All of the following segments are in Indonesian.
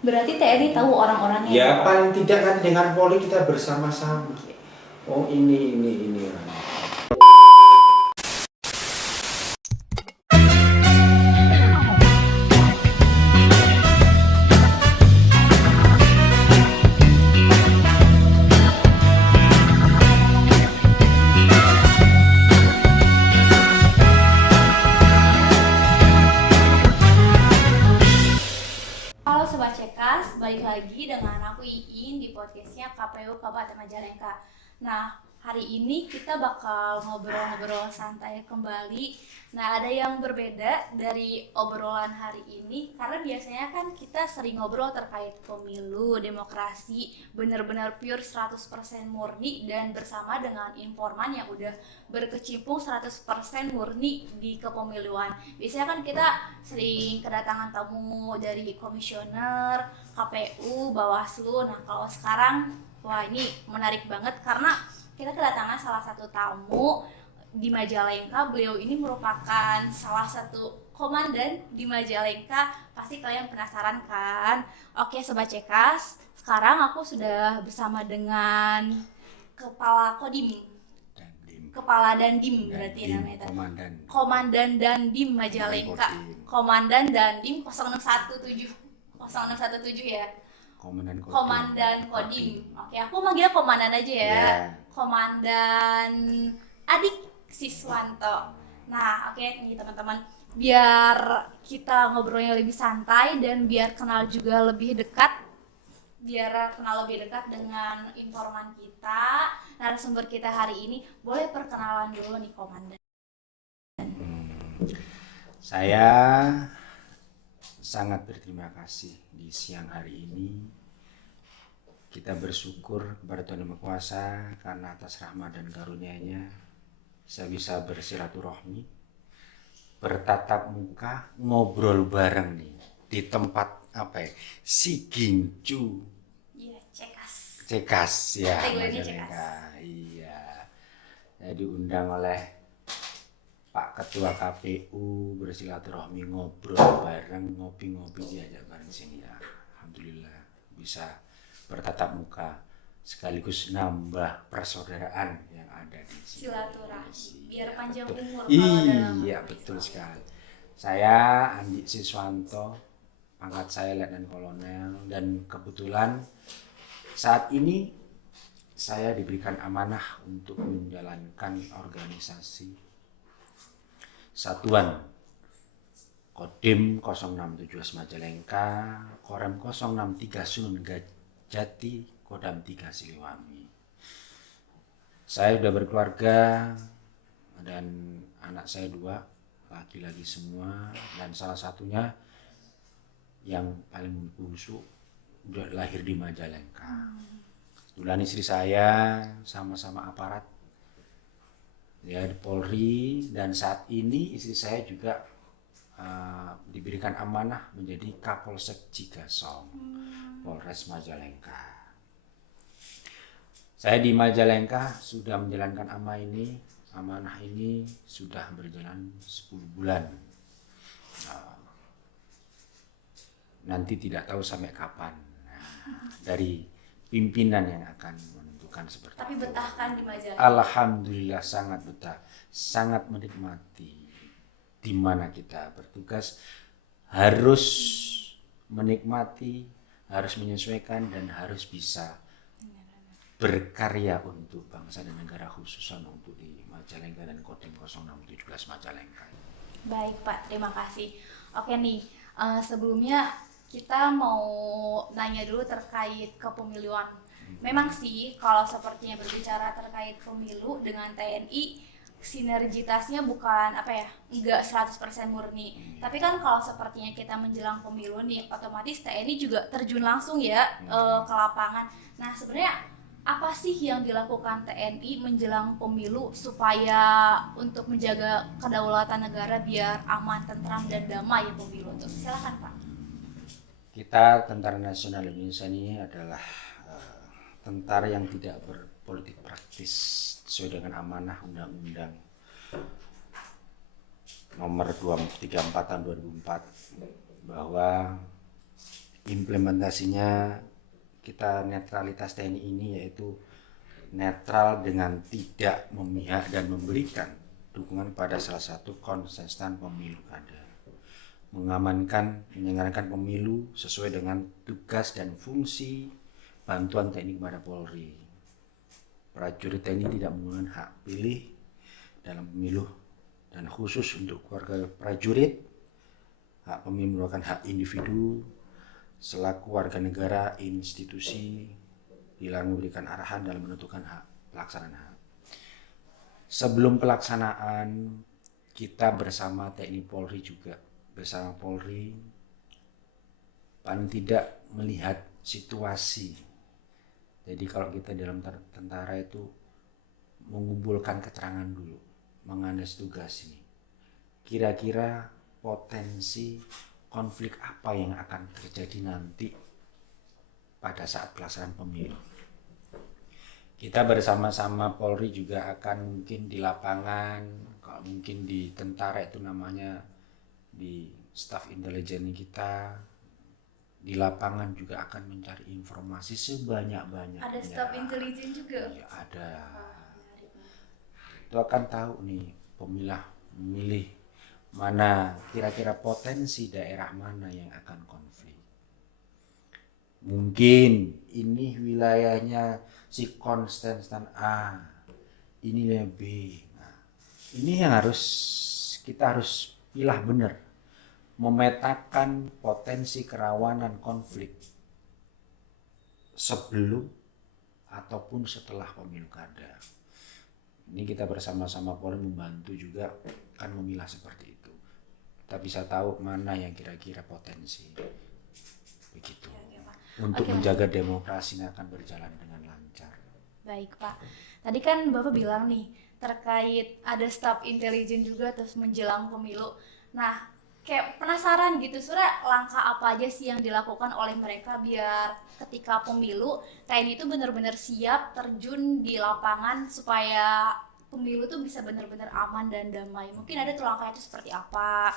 Berarti TNI tahu orang-orangnya Ya ya Pak? paling tidak kan dengan Polri kita bersama-sama. Oh ini. Halo Sobat Cekas, balik lagi dengan aku Iin di podcastnya KPU Kabupaten Majalengka. Nah, hari ini kita bakal ngobrol-ngobrol santai kembali. Nah, ada yang berbeda dari obrolan hari ini karena biasanya kan kita sering ngobrol terkait pemilu, demokrasi, benar-benar pure 100% murni dan bersama dengan informan yang udah berkecimpung 100% murni di kepemiluan. Biasanya kan kita sering kedatangan tamu dari komisioner, KPU, Bawaslu. Nah, kalau sekarang wah ini menarik banget karena kita kedatangan salah satu tamu di Majalengka. Beliau ini merupakan salah satu komandan di Majalengka. Pasti kalian penasaran kan? Oke Sobat Cekas, sekarang aku sudah bersama dengan Kepala Kodim, Kepala Dandim berarti namanya. Komandan Dandim Majalengka. Komandan Dandim 0617. 0617 ya. Komandan Kodim. Oke, aku manggil komandan aja ya. Ya. Komandan Adik Siswanto. Nah, oke nih teman-teman, biar kita ngobrolnya lebih santai dan biar kenal juga lebih dekat, biar kenal lebih dekat dengan informan kita, narasumber kita hari ini, boleh perkenalan dulu nih komandan. Saya sangat berterima kasih di siang hari ini. Kita bersyukur kepada Tuhan Yang Maha Kuasa karena atas rahmat dan karunia-Nya saya bisa bersilaturahmi, bertatap muka, ngobrol bareng nih di tempat apa ya? Si Gincu. Iya, Cekas. Cekas ya, Tagline-nya Majalengka. Iya. Saya diundang oleh Pak Ketua KPU bersilaturahmi, ngobrol bareng, ngopi-ngopi diajak bareng sini ya. Alhamdulillah bisa bertatap muka sekaligus nambah persaudaraan yang ada di sini. Silaturahmi biar panjang umur. Iya betul sekali. Saya Andi Siswanto, pangkat saya Letnan Kolonel, dan kebetulan saat ini saya diberikan amanah untuk menjalankan organisasi Satuan Kodim 0617 Majalengka, Korem 063 Sunan Jati, Kodam 3 Siliwangi. Saya sudah berkeluarga dan anak saya 2, laki-laki semua, dan salah satunya yang paling bungsu udah lahir di Majalengka. Kebetulan istri saya sama-sama aparat ya di Polri, dan saat ini istri saya juga diberikan amanah menjadi Kapolsek Cigasong, Polres Majalengka. Saya di Majalengka sudah menjalankan amanah ini sudah berjalan 10 bulan. Nanti tidak tahu sampai kapan. Dari pimpinan yang akan menentukan seperti Tapi itu. betah kan di Majalengka? Alhamdulillah sangat betah, sangat menikmati. Di mana kita bertugas harus menikmati, harus menyesuaikan, dan harus bisa berkarya untuk bangsa dan negara, khususnya untuk di Majalengka dan Kodim 0617 Majalengka. Baik Pak, terima kasih. Oke nih, sebelumnya kita mau nanya dulu terkait kepemiluan. Memang sih kalau sepertinya berbicara terkait pemilu dengan TNI, sinergitasnya bukan enggak 100% murni. Tapi kan kalau sepertinya kita menjelang pemilu nih, otomatis TNI juga terjun langsung ya ke lapangan. Nah, sebenarnya apa sih yang dilakukan TNI menjelang pemilu supaya untuk menjaga kedaulatan negara biar aman, tentram, dan damai ya pemilu tuh? Silakan Pak. Kita Tentara Nasional Indonesia ini adalah tentara yang tidak berpolitik praktis sesuai dengan amanah Undang-Undang nomor 234 tahun 2004 bahwa Implementasinya kita netralitas TNI ini yaitu netral dengan tidak memihak dan memberikan dukungan pada salah satu kontestan pemilu kada, mengamankan menyelenggarakan pemilu sesuai dengan tugas dan fungsi bantuan TNI kepada Polri. Prajurit TNI tidak menggunakan hak pilih dalam pemilu dan khusus untuk keluarga prajurit, hak pemilih merupakan hak individu selaku warga negara institusi dilarang memberikan arahan dalam menentukan hak pelaksanaan hak. Sebelum pelaksanaan kita bersama TNI Polri juga bersama Polri paling tidak melihat situasi. Jadi kalau kita dalam tentara itu mengumpulkan keterangan dulu, menganalisis tugas ini. Kira-kira potensi konflik apa yang akan terjadi nanti pada saat pelaksanaan pemilu. Kita bersama-sama Polri juga akan mungkin di lapangan, kalau mungkin di tentara itu namanya di staf intelijen kita, di lapangan juga akan mencari informasi sebanyak-banyaknya. Ada staf intelijen juga? Ya, ada. Itu akan tahu nih memilih mana kira-kira potensi daerah mana yang akan konflik. Mungkin ini wilayahnya si Konstantan A, ini B. Nah, ini yang kita harus pilah benar, memetakan potensi kerawanan konflik sebelum ataupun setelah pemilu kada. Ini kita bersama-sama Polri membantu juga kan memilah seperti itu. Kita bisa tahu mana yang kira-kira potensi. Begitu. Untuk menjaga demokrasi ini akan berjalan dengan lancar. Baik Pak. Tadi kan Bapak bilang nih terkait ada staf intelijen juga terus menjelang pemilu. Nah, kayak penasaran gitu, sebenarnya langkah apa aja sih yang dilakukan oleh mereka biar ketika pemilu TNI itu benar-benar siap terjun di lapangan supaya pemilu tuh bisa benar-benar aman dan damai. Mungkin ada tuh langkahnya itu seperti apa,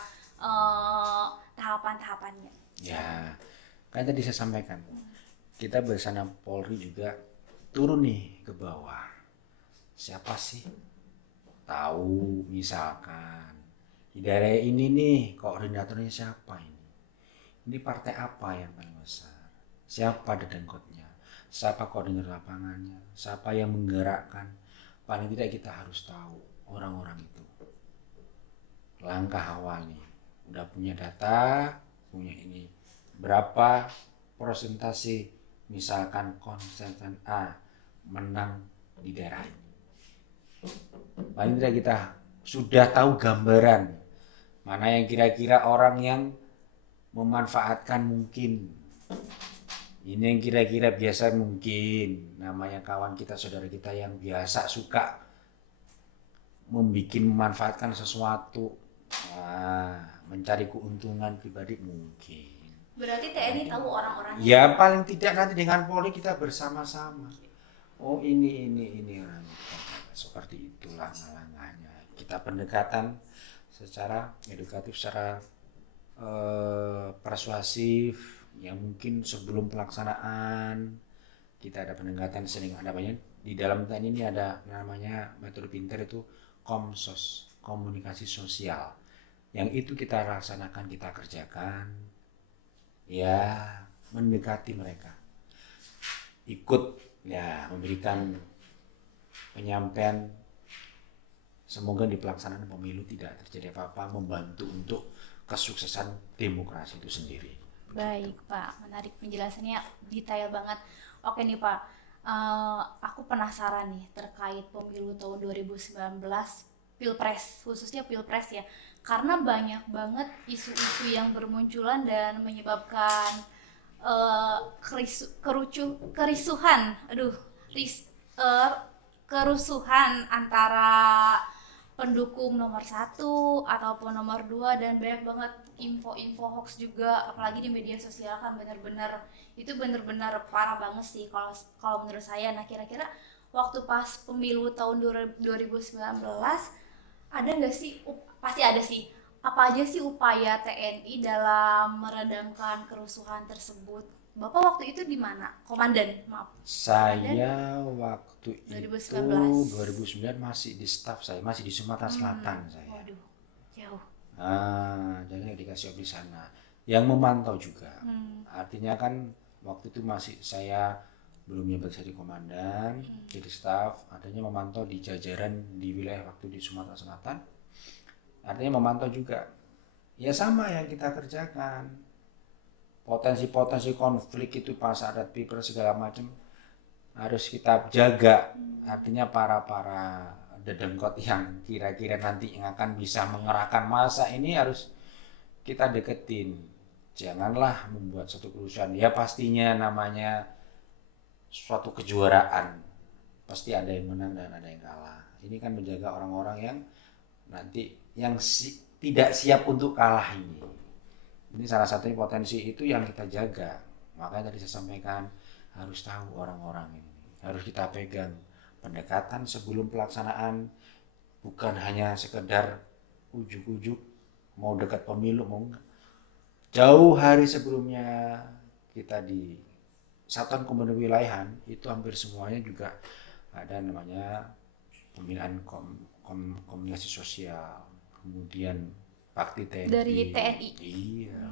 tahapan-tahapannya. Ya, kan tadi saya sampaikan, kita bersama Polri juga turun nih ke bawah. Siapa sih? Tahu misalkan di daerah ini nih koordinatornya siapa ini? Ini partai apa yang paling besar? Siapa dedengkotnya? Siapa koordinator lapangannya? Siapa yang menggerakkan? Paling tidak kita harus tahu orang-orang itu. Langkah awal nih, udah punya data, punya ini berapa persentase misalkan konstituen A menang di daerah ini. Paling tidak kita sudah tahu gambaran mana yang kira-kira orang yang memanfaatkan mungkin. Ini yang kira-kira biasa mungkin namanya kawan kita, saudara kita yang biasa suka memanfaatkan sesuatu, mencari keuntungan pribadi mungkin. Berarti TNI tahu orang-orangnya? Ya paling tidak nanti dengan Polri kita bersama-sama. Oh ini orang seperti itulah langkahnya. Kita pendekatan secara edukatif, secara persuasif, yang mungkin sebelum pelaksanaan kita ada pendekatan sering ada banyak di dalam TNI ini ada namanya metode pintar itu komsos, komunikasi sosial, yang itu kita laksanakan, kita kerjakan ya, mendekati mereka, ikut ya, memberikan penyampaian semoga di pelaksanaan pemilu tidak terjadi apa-apa, membantu untuk kesuksesan demokrasi itu sendiri. Baik Pak, menarik penjelasannya, detail banget. Oke nih Pak, aku penasaran nih terkait pemilu tahun 2019, Pilpres, khususnya Pilpres ya. Karena banyak banget isu-isu yang bermunculan dan menyebabkan kerusuhan antara pendukung nomor 1 ataupun nomor 2, dan banyak banget info-info hoax juga, apalagi di media sosial kan benar-benar parah banget sih kalau menurut saya. Nah, kira-kira waktu pas pemilu tahun 2019 ada nggak sih, pasti ada sih, apa aja sih upaya TNI dalam meredamkan kerusuhan tersebut? Bapak waktu itu di mana? Komandan, maaf. Saya waktu itu 2019. 2009 masih di staff, saya masih di Sumatera Selatan saya. Waduh, jauh. Jadi dikasih di sana. Yang memantau juga. Artinya kan waktu itu masih saya belum nyebut jadi komandan, jadi staff, artinya memantau di jajaran di wilayah waktu di Sumatera Selatan. Artinya memantau juga. Ya sama yang kita kerjakan. Potensi-potensi konflik itu pas adat pilpres segala macam harus kita jaga. Artinya para dedengkot yang kira-kira nanti yang akan bisa mengerahkan massa ini harus kita deketin. Janganlah membuat satu kerusuhan. Ya pastinya namanya suatu kejuaraan, pasti ada yang menang dan ada yang kalah. Ini kan menjaga orang-orang yang nanti yang tidak siap untuk kalah ini. Ini salah satunya potensi itu yang kita jaga. Makanya tadi saya sampaikan harus tahu orang-orang ini, harus kita pegang pendekatan sebelum pelaksanaan, bukan hanya sekedar ujuk-ujuk mau dekat pemilu mau enggak. Jauh hari sebelumnya kita di Satuan Komando Wilayahan itu hampir semuanya juga ada namanya pembinaan komunikasi sosial, kemudian bakti TNI. Dari TNI. Iya.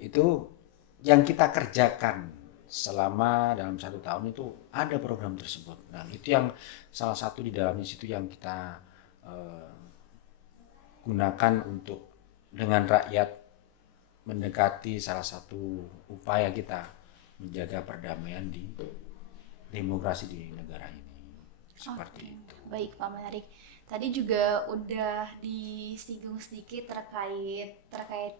Itu yang kita kerjakan selama dalam 1 tahun itu ada program tersebut. Nah itu yang salah satu di dalamnya situ yang kita gunakan untuk dengan rakyat mendekati salah satu upaya kita menjaga perdamaian di demokrasi di negara ini. Seperti itu. Baik Pak, menarik. Tadi juga udah disinggung sedikit terkait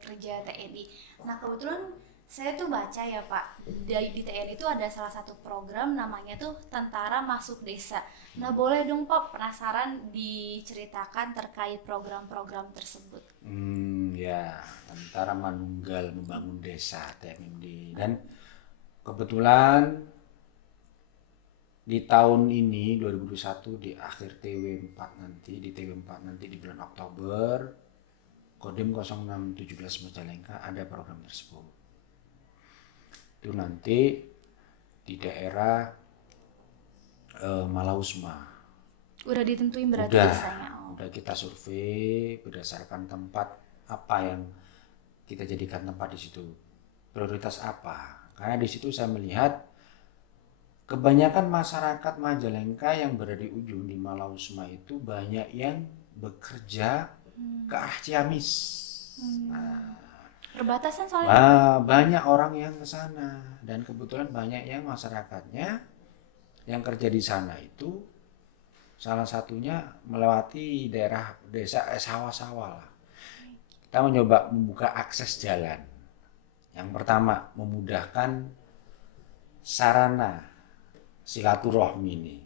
kerja TNI. Nah kebetulan saya tuh baca ya Pak, di TNI itu ada salah satu program namanya tuh Tentara Masuk Desa. Nah boleh dong Pak, penasaran diceritakan terkait program-program tersebut. Ya, Tentara Manunggal Membangun Desa TMMD. Dan kebetulan di tahun ini 2021 di akhir TW4 nanti, di TW4 nanti di bulan Oktober, Kodim 0617 Majalengka ada program tersebut. Itu nanti di daerah Malausma. Udah ditentuin berarti desanya. Udah kita survei berdasarkan tempat apa yang kita jadikan tempat di situ. Prioritas apa? Karena di situ saya melihat kebanyakan masyarakat Majalengka yang berada di ujung di Malausma itu banyak yang bekerja ke arah Ciamis. Perbatasan soalnya. Banyak orang yang ke sana dan kebetulan banyak yang masyarakatnya yang kerja di sana itu salah satunya melewati daerah desa sawah-sawah lah. Kita mencoba membuka akses jalan. Yang pertama memudahkan sarana silaturahmi ini.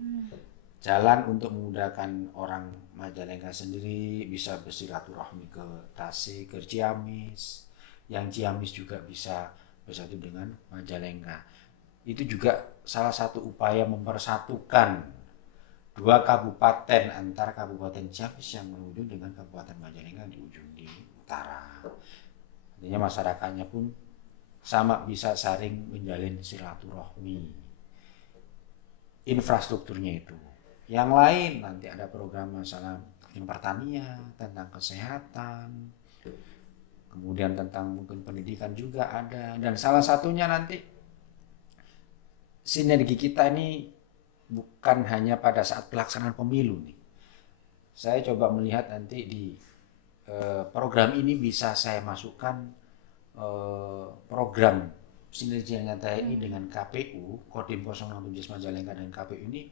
Jalan untuk memudahkan orang Majalengka sendiri bisa bersilaturahmi ke Tasik, ke Ciamis. Yang Ciamis juga bisa bersatu dengan Majalengka. Itu juga salah satu upaya mempersatukan 2 kabupaten antara Kabupaten Ciamis yang menujung dengan Kabupaten Majalengka di ujung di utara. Artinya masyarakatnya pun sama bisa saling menjalin silaturahmi. Infrastrukturnya itu. Yang lain nanti ada program masalah pertanian, tentang kesehatan, kemudian tentang mungkin pendidikan juga ada. Dan salah satunya nanti sinergi kita ini bukan hanya pada saat pelaksanaan pemilu nih. Saya coba melihat nanti di program ini bisa saya masukkan program sinergi yang TNI dengan KPU, Kodim 0617 Majalengka dan KPU ini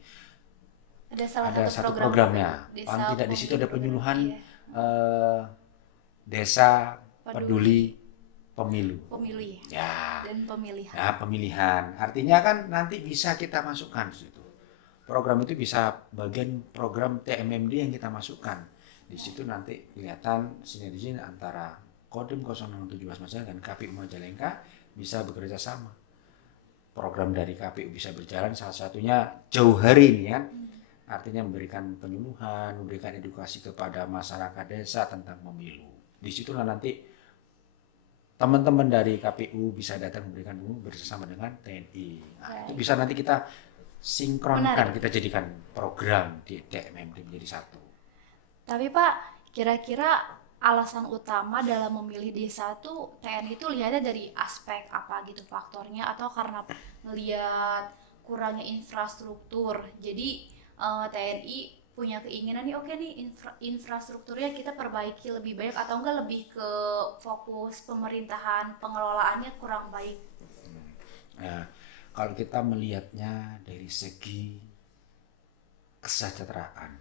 ada satu programnya. Paling tidak di situ ada penyuluhan desa peduli pemilu. Pemilu Ya. Dan pemilihan. Nah, pemilihan. Artinya kan nanti bisa kita masukkan di situ. Program itu bisa bagian program TMMD yang kita masukkan. Di situ nanti kelihatan sinergi antara Kodim 0617 Majalengka dan KPU Majalengka bisa bekerja sama. Program dari KPU bisa berjalan, salah satunya jauh hari ini kan. artinya memberikan penyuluhan, memberikan edukasi kepada masyarakat desa tentang pemilu. Disitulah nanti teman-teman dari KPU bisa datang memberikan bersama dengan TNI. Nah, itu bisa nanti kita sinkronkan, kita jadikan program di TMMD menjadi satu. Tapi Pak, kira-kira alasan utama dalam memilih desa tuh TNI itu lihatnya dari aspek apa gitu faktornya, atau karena melihat kurangnya infrastruktur. Jadi TNI punya keinginan nih, oke nih infrastrukturnya kita perbaiki lebih baik, atau enggak lebih ke fokus pemerintahan pengelolaannya kurang baik. Nah, kalau kita melihatnya dari segi kesejahteraan,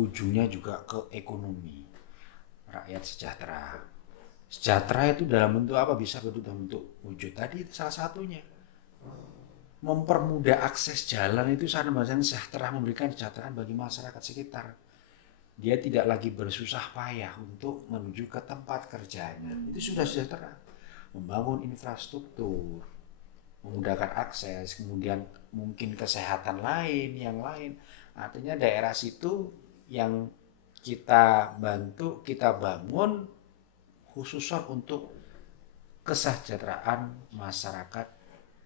ujungnya juga ke ekonomi, rakyat sejahtera. Sejahtera itu dalam bentuk apa? Bisa dalam bentuk wujud tadi, itu salah satunya. Mempermudah akses jalan itu sama dengan sejahtera, memberikan kesejahteraan bagi masyarakat sekitar. Dia tidak lagi bersusah payah untuk menuju ke tempat kerjanya. Itu sudah sejahtera. Membangun infrastruktur, memudahkan akses, kemudian mungkin kesehatan lain, yang lain. Artinya daerah situ yang kita bantu, kita bangun khususan untuk kesejahteraan masyarakat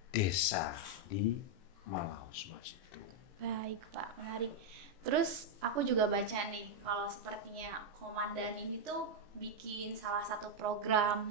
desa di Malaus, Mas. Itu. Baik Pak, menarik. Terus aku juga baca nih kalau sepertinya komandan ini tuh bikin salah satu program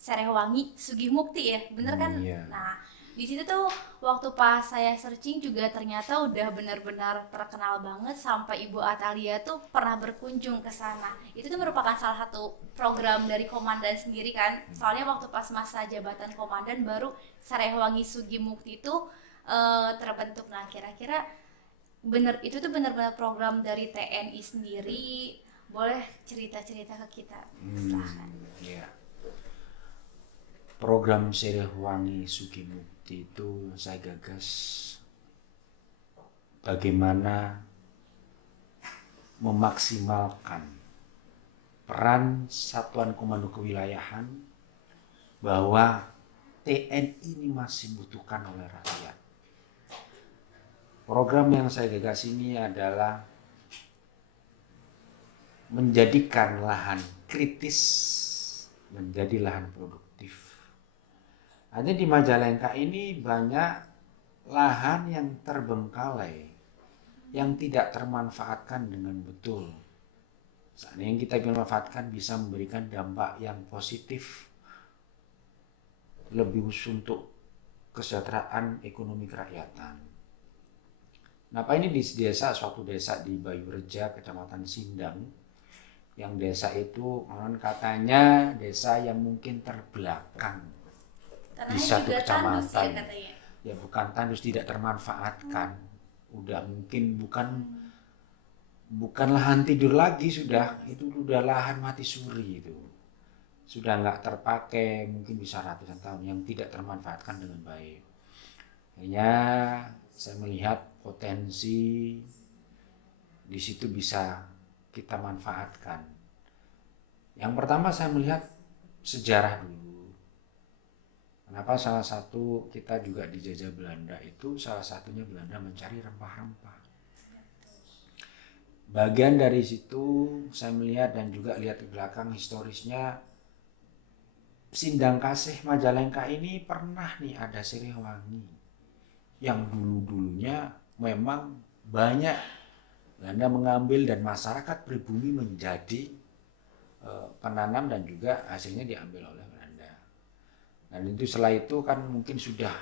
Serehwangi Sugih Mukti ya, bener kan? Iya. Nah, di situ tuh waktu pas saya searching juga ternyata udah benar-benar terkenal banget, sampai Ibu Atalia tuh pernah berkunjung ke sana. Itu tuh merupakan salah satu program dari komandan sendiri kan? Soalnya waktu pas masa jabatan komandan baru Serehwangi Sugih Mukti itu terbentuk. Nah, kira-kira bener itu tuh benar-benar program dari TNI sendiri. Boleh cerita-cerita ke kita? Silahkan. Ya. Program Serehwangi Sugih Mukti itu saya gagas bagaimana memaksimalkan peran Satuan Komando Kewilayahan, bahwa TNI ini masih dibutuhkan oleh rakyat. Program yang saya gagas ini adalah menjadikan lahan kritis menjadi lahan produktif. Hanya di Majalengka ini banyak lahan yang terbengkalai, yang tidak termanfaatkan dengan betul. Seandainya yang kita manfaatkan bisa memberikan dampak yang positif, lebih khusus untuk kesejahteraan ekonomi kerakyatan. Nah, Pak, ini di desa, suatu desa di Bayureja, Kecamatan Sindang, yang desa itu katanya desa yang mungkin terbelakang Tanahnya di satu juga tandus ya kecamatan. katanya. Ya bukan tandus, tidak termanfaatkan. Udah mungkin bukan lahan tidur lagi, sudah itu udah lahan mati suri itu. Sudah nggak terpakai, mungkin bisa ratusan tahun, yang tidak termanfaatkan dengan baik. Hanya saya melihat potensi di situ bisa kita manfaatkan. Yang pertama saya melihat sejarah dulu. Kenapa salah satu kita juga dijajah Belanda itu, salah satunya Belanda mencari rempah-rempah. Bagian dari situ saya melihat dan juga lihat di belakang historisnya, Sindang Kasih Majalengka ini pernah nih ada Serehwangi yang dulu-dulunya memang banyak Belanda mengambil dan masyarakat pribumi menjadi penanam dan juga hasilnya diambil oleh Belanda. Dan itu setelah itu kan mungkin sudah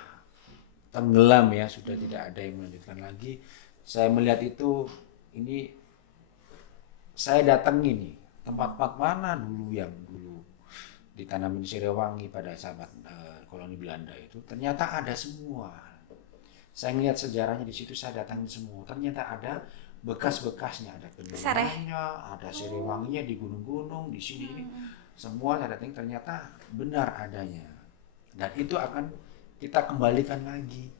tenggelam ya, sudah tidak ada yang melanjutkan lagi. Saya melihat itu, ini saya datangi nih tempat-tempat mana dulu yang dulu ditanamin Serehwangi pada sahabat koloni Belanda itu, ternyata ada semua. Saya melihat sejarahnya di situ, saya datangin semua. Ternyata ada bekas-bekasnya, ada penyelenggaranya, ada Serehwanginya di gunung-gunung, di sini ini. Semua saya datangin, ternyata benar adanya. Dan itu akan kita kembalikan lagi.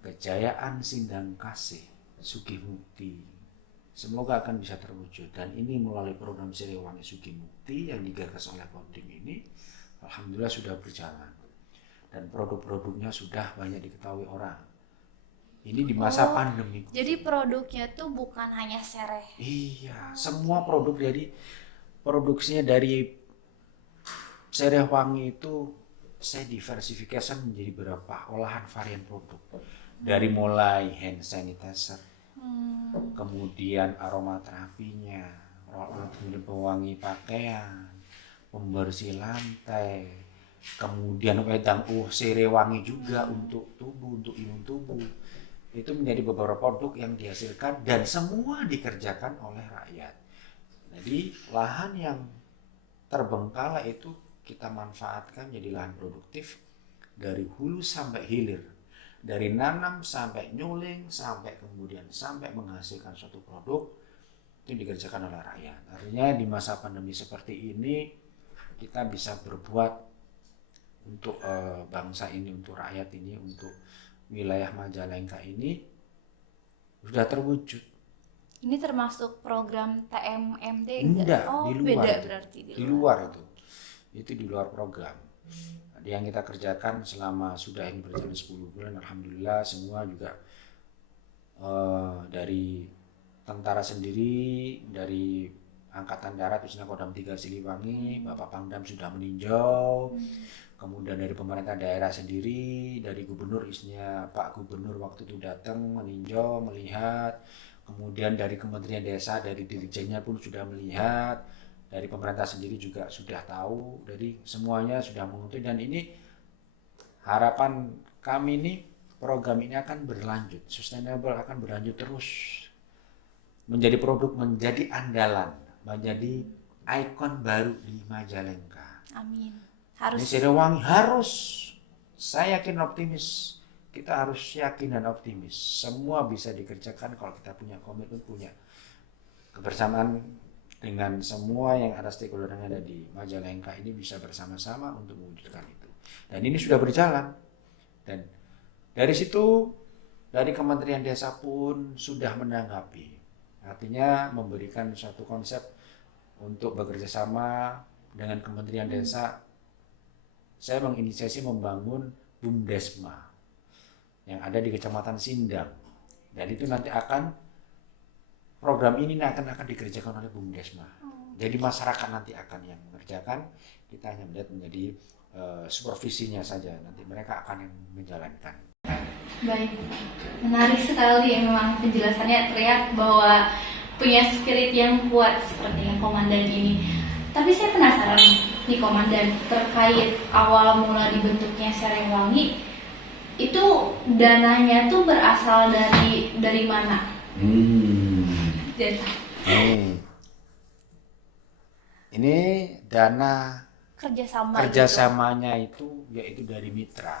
Kejayaan Sindang Kasih Sugih Mukti semoga akan bisa terwujud. Dan ini melalui program Serehwangi Sugih Mukti yang digagas oleh Kodim ini, alhamdulillah sudah berjalan. Dan produk-produknya sudah banyak diketahui orang. Ini di masa Oh, pandemi. jadi produknya tuh bukan hanya sereh. Iya, semua produk dari produksinya dari Sereh Wangi itu saya diversifikasi menjadi beberapa olahan varian produk. Dari mulai hand sanitizer, kemudian aromaterapinya, kemudian pewangi pakaian, pembersih lantai, kemudian wedang serewangi juga untuk tubuh, untuk imun tubuh. Itu menjadi beberapa produk yang dihasilkan dan semua dikerjakan oleh rakyat. Jadi lahan yang terbengkalai itu kita manfaatkan jadi lahan produktif dari hulu sampai hilir, dari nanam sampai nyuling sampai kemudian sampai menghasilkan suatu produk itu dikerjakan oleh rakyat. Artinya di masa pandemi seperti ini kita bisa berbuat untuk bangsa ini, untuk rakyat ini, untuk wilayah Majalengka ini sudah terwujud. Ini termasuk program TMMD Enggak, Oh, di luar beda itu. berarti Di luar itu. Itu di luar program. Yang kita kerjakan selama sudah ini berjalan 10 bulan, alhamdulillah semua juga dari tentara sendiri, dari Angkatan Darat khususnya Kodam 3 Siliwangi, Bapak Pangdam sudah meninjau. Kemudian dari pemerintah daerah sendiri, dari gubernur, isinya Pak Gubernur waktu itu datang meninjau, melihat. Kemudian dari Kementerian Desa, dari dirjennya pun sudah melihat. Dari pemerintah sendiri juga sudah tahu. Jadi semuanya sudah mengutuk, dan ini harapan kami ini, program ini akan berlanjut, sustainable, akan berlanjut terus. Menjadi produk, menjadi andalan, menjadi ikon baru di Majalengka. Amin. Ini Serewangi harus, saya yakin optimis, kita harus yakin dan optimis. Semua bisa dikerjakan kalau kita punya komitmen, punya kebersamaan dengan semua yang ada stakeholder yang ada di Majalengka ini, bisa bersama-sama untuk mewujudkan itu. Dan ini sudah berjalan. Dan dari situ, dari Kementerian Desa pun sudah menanggapi. Artinya memberikan suatu konsep untuk bekerja sama dengan Kementerian Desa. Saya menginisiasi membangun Bumdesma yang ada di Kecamatan Sindang, dan itu nanti program ini akan dikerjakan oleh Bumdesma. Jadi masyarakat nanti akan yang mengerjakan, kita hanya melihat menjadi supervisinya saja, nanti mereka akan yang menjalankan. Baik, menarik sekali memang penjelasannya, terlihat bahwa punya spirit yang kuat seperti yang komandan ini. Tapi saya penasaran nih komandan, terkait awal mula dibentuknya Serewangi, itu dananya tuh berasal dari mana? Ini dana kerjasamanya gitu? itu yaitu dari mitra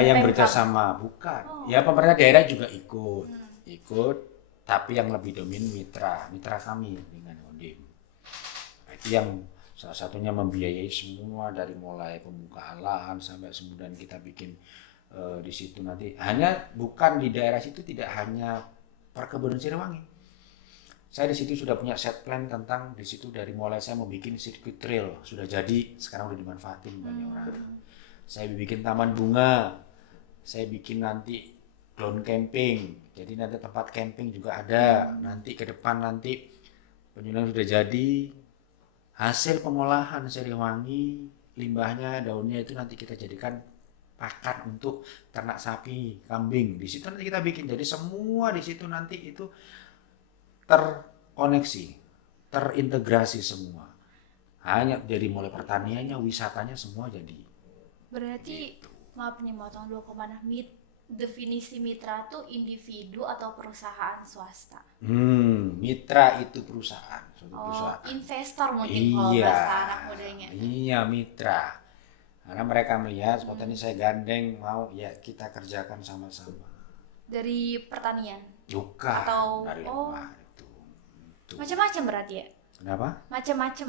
yang bekerjasama, bukan. Ya pemerintah daerah juga ikut, tapi yang lebih dominan mitra kami dengan Ondim. Itu yang salah satunya membiayai semua, dari mulai pembukaan lahan sampai kemudian kita bikin di situ nanti. Hanya bukan di daerah situ, tidak hanya perkebunan Serewangi. Saya di situ sudah punya set plan tentang di situ, dari mulai saya membuat sirkuit trail, sudah jadi, sekarang udah dimanfaatin banyak orang. Saya bikin taman bunga, saya bikin nanti ground camping, jadi nanti tempat camping juga ada. Nanti ke depan nanti penyulingan sudah jadi, hasil pengolahan Serewangi, limbahnya, daunnya itu nanti kita jadikan pakan untuk ternak sapi, kambing. Di situ nanti kita bikin, jadi semua di situ nanti itu terkoneksi, terintegrasi semua. Hanya dari mulai pertaniannya, wisatanya, semua jadi. Berarti gitu. Maaf nih motong dulu komandan, definisi mitra tuh individu atau perusahaan swasta? Mitra itu perusahaan, suatu perusahaan. Investor mungkin kalau bahasa anak mudanya. Iya, mitra. Karena mereka melihat seperti ini saya gandeng, mau ya kita kerjakan sama-sama. Dari pertanian? Bukan, atau dari luar itu. Macam-macam berarti ya? Kenapa? Macam-macam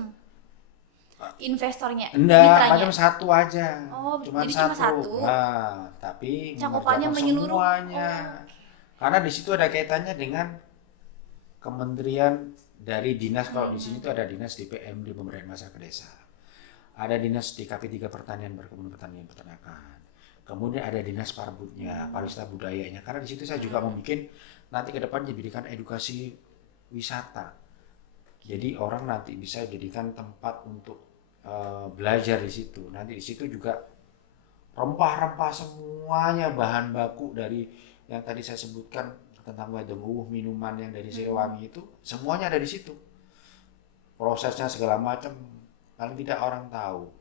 investornya, enggak, mitranya. Macam satu aja. Cuma satu. Nah, tapi cakupannya menyeluruh semuanya. Karena di situ ada kaitannya dengan kementerian dari dinas. Kalau di sini tuh ada dinas DPM, di Pemberdayaan Masyarakat Desa. Ada dinas DKP 3 Pertanian, Perkebunan Pertanian Peternakan. kemudian ada dinas parbudnya, pariwisata budayanya. Karena di situ saya juga membuat nanti ke depan dijadikan edukasi wisata. Jadi orang nanti bisa jadikan tempat untuk belajar di situ. Nanti di situ juga rempah-rempah semuanya, bahan baku dari yang tadi saya sebutkan tentang wedang minuman yang dari Siliwangi itu semuanya ada di situ. Prosesnya segala macam paling tidak orang tahu.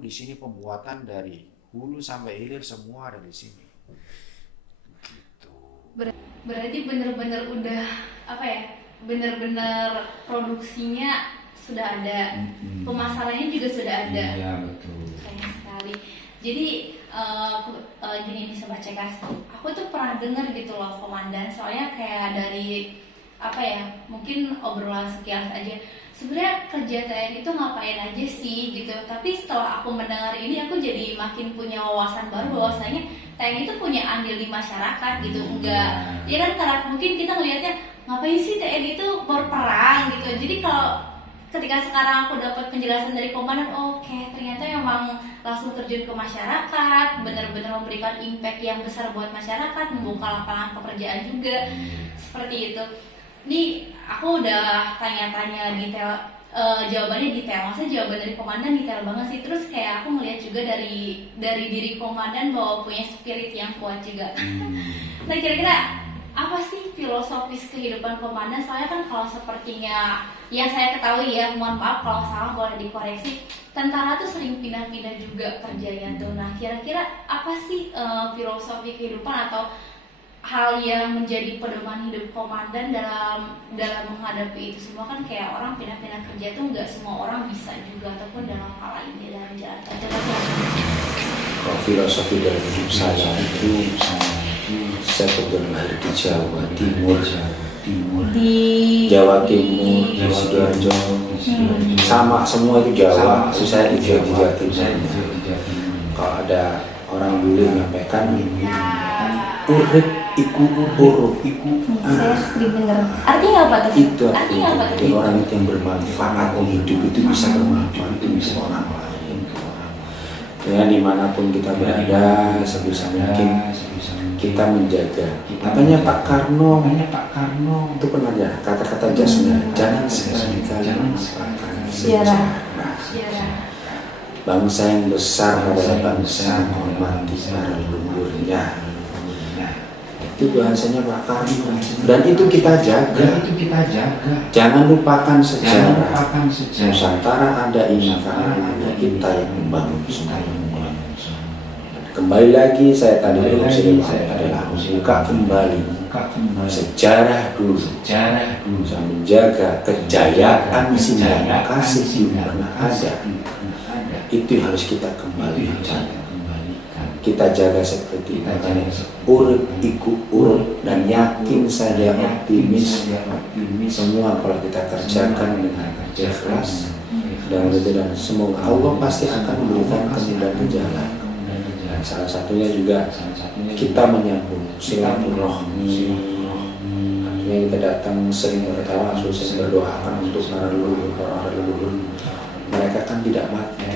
Di sini pembuatan dari hulu sampai hilir semua ada di sini. Gitu. Berarti bener-bener udah apa ya? Bener-bener produksinya sudah ada, pemasarannya juga sudah ada. Iya betul. Keren sekali. Jadi gini nih Sobat Cekas, aku tuh pernah dengar gitu loh komandan, soalnya kayak dari apa ya, mungkin obrolan sekilas aja. Sebenarnya kerja TNI itu ngapain aja sih gitu. Tapi setelah aku mendengar ini, aku jadi makin punya wawasan baru bahwasanya TNI itu punya andil di masyarakat gitu. Enggak, ya kan karena mungkin kita ngelihatnya ngapain sih TNI itu berperang gitu. Jadi kalau ketika sekarang aku dapat penjelasan dari komandan, oke, ternyata memang langsung terjun ke masyarakat, benar-benar memberikan impact yang besar buat masyarakat, membuka lapangan pekerjaan juga, seperti itu. Nih aku udah tanya-tanya detail, jawabannya detail, maksudnya jawaban dari komandan detail banget sih. Terus kayak aku melihat juga dari diri komandan bahwa punya spirit yang kuat juga. Nah kira-kira apa sih filosofis kehidupan komandan? Soalnya kan kalau sepertinya yang saya ketahui ya, mohon maaf kalau salah boleh dikoreksi, tentara tuh sering pindah-pindah juga kerjanya tuh. Nah kira-kira apa sih filosofi kehidupan atau hal yang menjadi pedoman hidup komandan dalam menghadapi itu semua? Kan kayak orang pindah-pindah kerja tuh nggak semua orang bisa juga, ataupun dalam hal lainnya dalam jalan kerja. Kalau filosofi dalam hidup saya itu saya kebetulan lahir di Jawa Timur, Di Jawa Timur, di Sidoarjo, sama semua itu Jawa. Saya di Jawa Timur. Kalau ada orang dulu menyampaikan urip iku urut, saya didengar. Artinya apa tuh? itu Artinya apa tuh? jadi orang itu yang bermanfaat, hidup itu bisa bermanfaat untuk orang lain. Ya dimanapun kita berada, sebisa mungkin kita menjaga. Makanya Pak Karno itu pernah ya kata-kata jasnya, jangan sekali-kali melupakan sejarah. Bangsa yang besar adalah bangsa yang menghormati para leluhurnya. Itu bahasanya Pak Karno, dan itu kita jaga. Jangan lupakan sejarah. Nusantara ada ini karena kita yang membangun semuanya. Kembali lagi saya tadi berfungsi adalah membuka kembali sejarah dulu, saya menjaga kejayaan Sunda kasih yang pernah ada. Itu harus kita kembalikan. Kita jaga seperti makanya urut iku urut, dan yakin saya optimis semua kalau kita kerjakan dengan ikhlas dan semoga Allah pasti akan memberikan kemudahan jalan. Dan salah satunya juga kita menyambung silaturahmi. Artinya kita datang sering bertawa, sering berdoakan untuk para leluhur. Mereka kan tidak mati,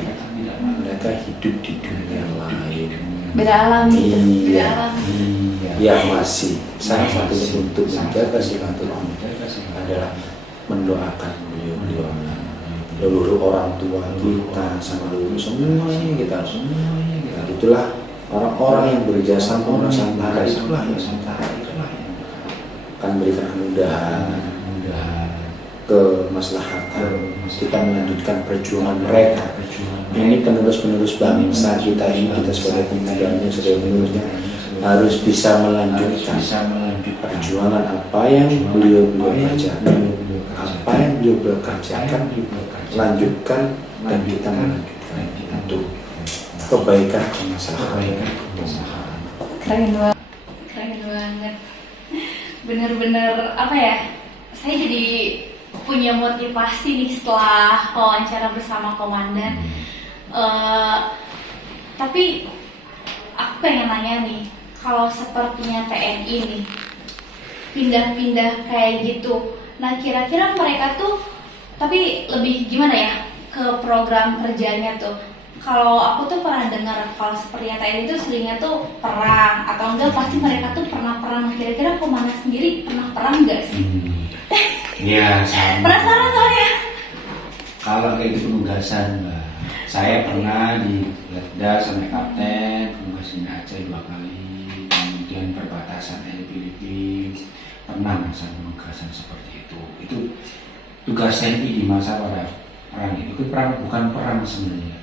mereka hidup di dunia lain. Beda alam gitu. Ya masih. Salah satunya untuk menjaga silaturahmi adalah mendoakan beliau, leluhur orang tua kita sama leluhur semuanya kita. Nah, itulah orang-orang yang berjasa untuk Nusantara, itulah yang akan berikan kemudahan, kemaslahatan kita melanjutkan perjuangan mereka. Ini penerus bangsa kita ini, kita sebagai pemudanya, sebagai penerusnya harus bisa melanjutkan perjuangan apa yang beliau kerjakan, apa yang beliau kerjakan, lanjutkan dan kita melanjutkan untuk kebaikan kemaslahatan. Keren banget. Bener-bener apa ya? Saya jadi punya motivasi nih setelah wawancara bersama komandan. Tapi aku pengen nanya nih, kalau sepertinya TNI nih pindah-pindah kayak gitu, nah kira-kira mereka tuh tapi lebih gimana ya ke program kerjanya tuh? kalau aku tuh pernah dengar kalau seperti TNI itu seringnya tuh perang atau enggak pasti mereka tuh pernah perang. Kira-kira Komandan sendiri pernah perang nggak sih? Ya sama. Penasaran soalnya. Kalau kayak itu penugasan Mbak. Saya pernah di Letda sama Kapten, penugasan Aceh 2 kali, kemudian perbatasan Filipina, pernah masa penugasan seperti itu. Itu tugas TNI di masa pada perang itu perang bukan perang sebenarnya.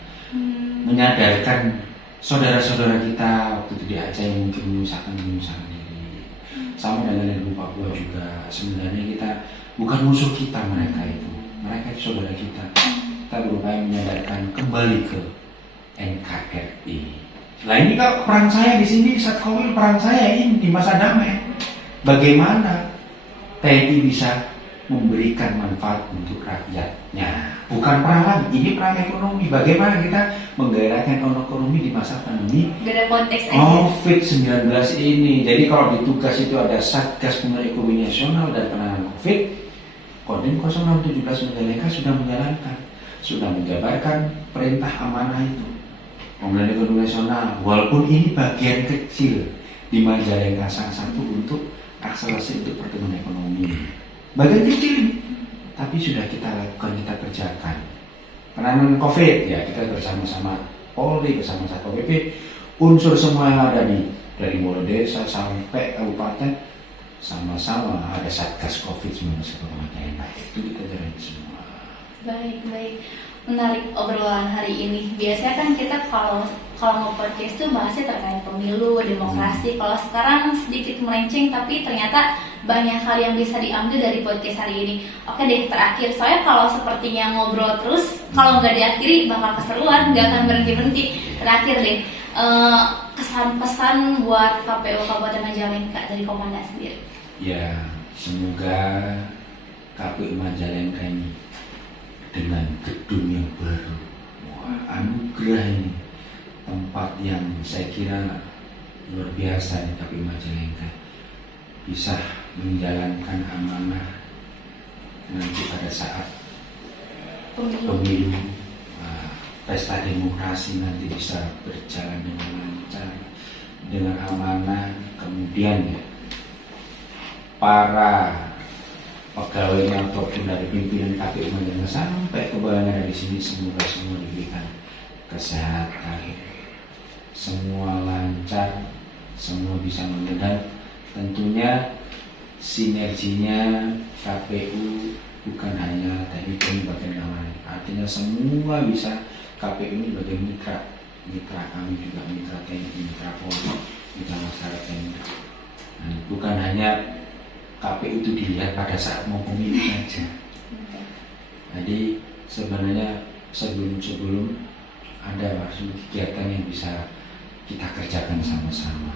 Menyadarkan saudara-saudara kita waktu itu di Aceh yang mungkin menyusahkan diri, sama dengan di Papua juga. Sebenarnya kita bukan musuh kita, mereka itu saudara kita. Kita berupaya menyadarkan kembali ke NKRI. Nah ini kalau peran saya di sini saat Kowil, peran saya ini di masa damai. Bagaimana TNI bisa memberikan manfaat untuk rakyatnya? Bukan perang lagi, ini perang ekonomi. Bagaimana kita menggairahkan ekonomi di masa pandemi Beda konteks aja. COVID-19 ini. Jadi kalau di tugas itu ada Satgas Pemulihan Ekonomi Nasional dan Penanganan COVID, Kodim 0617 Majalengka sudah menjalankan, sudah menjabarkan perintah amanah itu Pemulihan Ekonomi Nasional. Walaupun ini bagian kecil di Majalengka salah satu untuk akselerasi untuk pertumbuhan ekonomi, bagian kecil ini, tapi sudah kita lakukan, kita kerjakan. Penanganan COVID ya kita bersama-sama Polri, bersama Satpol PP, unsur semua yang ada dari mulai desa sampai kabupaten, sama-sama ada Satgas COVID-19 Majalengka, itu kita jalan semua. Baik. Menarik obrolan hari ini. Biasanya kan kita kalau mau podcast tuh bahasnya terkait pemilu, demokrasi. Kalau sekarang sedikit melenceng, tapi ternyata banyak hal yang bisa diambil dari podcast hari ini. Oke deh, terakhir. Soalnya kalau sepertinya ngobrol terus, kalau nggak diakhiri bakal keseruan, nggak akan berhenti-berhenti. Terakhir deh, kesan pesan buat KPU Kabupaten Majalengka dari Komandan sendiri. Ya, semoga KPU Majalengka ini dengan gedung yang baru, anugerah ini, tempat yang saya kira luar biasa di KPU Majalengka, bisa menjalankan amanah nanti pada saat pemilu, pesta demokrasi nanti bisa berjalan dengan lancar, dengan amanah. Kemudian ya, para pegawainya ataupun dari pimpinan KPU Majalengka sampai ke bawah dari sini, semoga semua diberikan kesehatan, semua lancar, semua bisa mendengar. Tentunya sinerginya KPU bukan hanya tadi bagian lain, artinya semua bisa. KPU ini bagian mitra kami juga, mitra TNI, mitra Polri, mitra masyarakat TNI. Bukan hanya KPU itu dilihat pada saat mau pemilu saja. Jadi sebenarnya sebelum ada kegiatan yang bisa kita kerjakan sama-sama.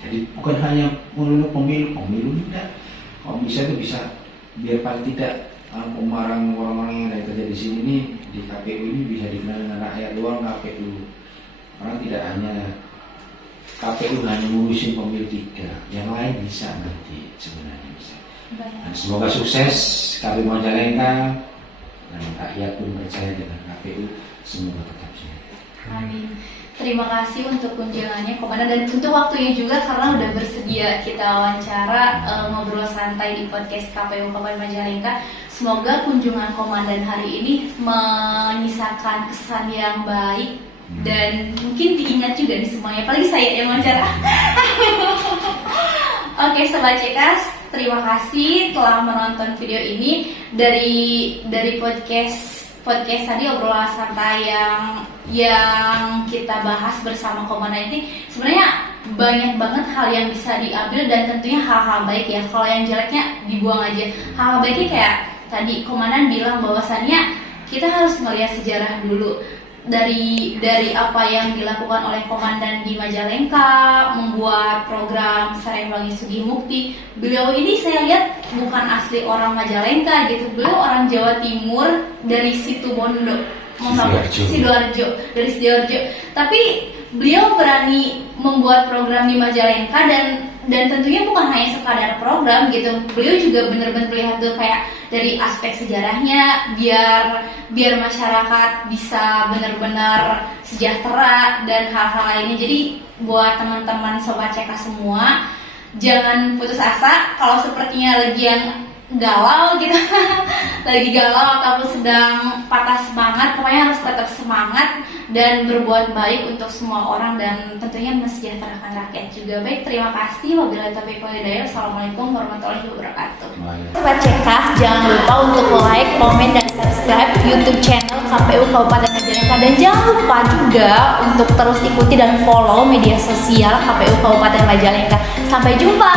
Jadi bukan hanya pemilu tidak. Kalau bisa itu bisa biar paling tidak pemarang orang-orang yang ada kerja di sini nih, di KPU ini bisa dikenal dengan rakyat luar KPU. Karena tidak hanya KPU hanya ngurusin pemilu, tidak, yang lain bisa nanti sebenarnya bisa. Dan semoga sukses KPU Majalengka dan rakyat pun percaya dengan KPU, semoga tetap sehat. Amin. Terima kasih untuk kunjungannya Komandan dan untuk waktunya juga karena udah bersedia kita wawancara ngobrol santai di podcast KPU Kabupaten Majalengka. Semoga kunjungan Komandan hari ini menyisakan kesan yang baik dan mungkin diingat juga di semuanya, apalagi saya yang wawancara. Oke Sobat Cekas, terima kasih telah menonton video ini dari podcast tadi, obrolan santai yang kita bahas bersama Komandan ini. Sebenarnya banyak banget hal yang bisa diambil dan tentunya hal-hal baik ya. Kalau yang jeleknya dibuang aja. Hal-hal baiknya kayak tadi Komandan bilang bahwasannya kita harus melihat sejarah dulu dari apa yang dilakukan oleh Komandan di Majalengka, membuat program Sarengwangi Sugihmukti. Beliau ini saya lihat bukan asli orang Majalengka gitu, beliau orang Jawa Timur dari Sidoarjo, dari Sidoarjo. Tapi beliau berani membuat program di Majalengka dan tentunya bukan hanya sekadar program gitu, beliau juga benar-benar melihat tuh kayak dari aspek sejarahnya biar masyarakat bisa benar-benar sejahtera dan hal-hal lainnya. Jadi buat teman-teman sobat CK semua, jangan putus asa kalau sepertinya lagi yang galau gitu lagi galau ataupun sedang patah semangat, pokoknya harus tetap semangat dan berbuat baik untuk semua orang dan tentunya mensejahterakan rakyat juga. Baik, terima kasih. Wabillahi taufiq wal hidayah. Assalamualaikum warahmatullahi wabarakatuh. Sobat Cekas, jangan lupa untuk like, komen, dan subscribe YouTube channel KPU Kabupaten Majalengka, dan jangan lupa juga untuk terus ikuti dan follow media sosial KPU Kabupaten Majalengka. Sampai jumpa.